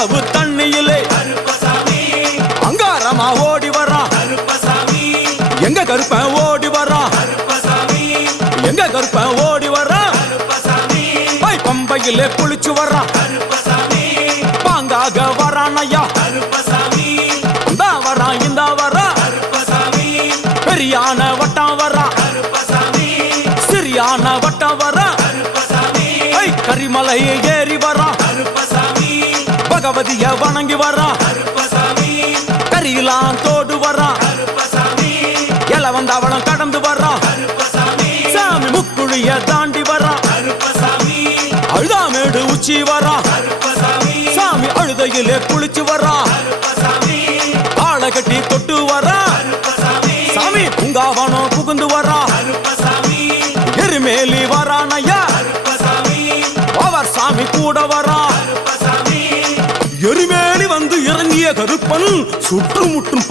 அவ்வளவு தண்ணியிலே அங்காரமா ஓடி வரான் எங்க கருப்பன் ஓடி வரான் எங்க கருப்பன் ஓடி வரான் பம்பையிலே குளிச்சு வரான் பாங்காக வரான் ஐயா இந்தா வரான் இந்த வரான் பெரியான வட்டம் வரான் சிறியான வட்டம் வரான் கரிமலையை ஏறி வரான் பகவதிய வணங்கி வரான் கரியெல்லாம் தோடு வரான் எல வந்தவளம் கடந்து வரான் சாமி முக்குழிய தாண்டி வரான் அழுதாமேடு உச்சி வரான் சாமி அழுதையிலே குளிச்சு வரான் ஆளை கட்டி தொட்டு வரான் சாமி பூங்காவனம் புகுந்து வரான் எருமேலி வரான் ஐயா அவர் சாமி கூட வரான் எருமேலி வந்து இறங்கிய கருப்பன் சுற்றுமுற்றும்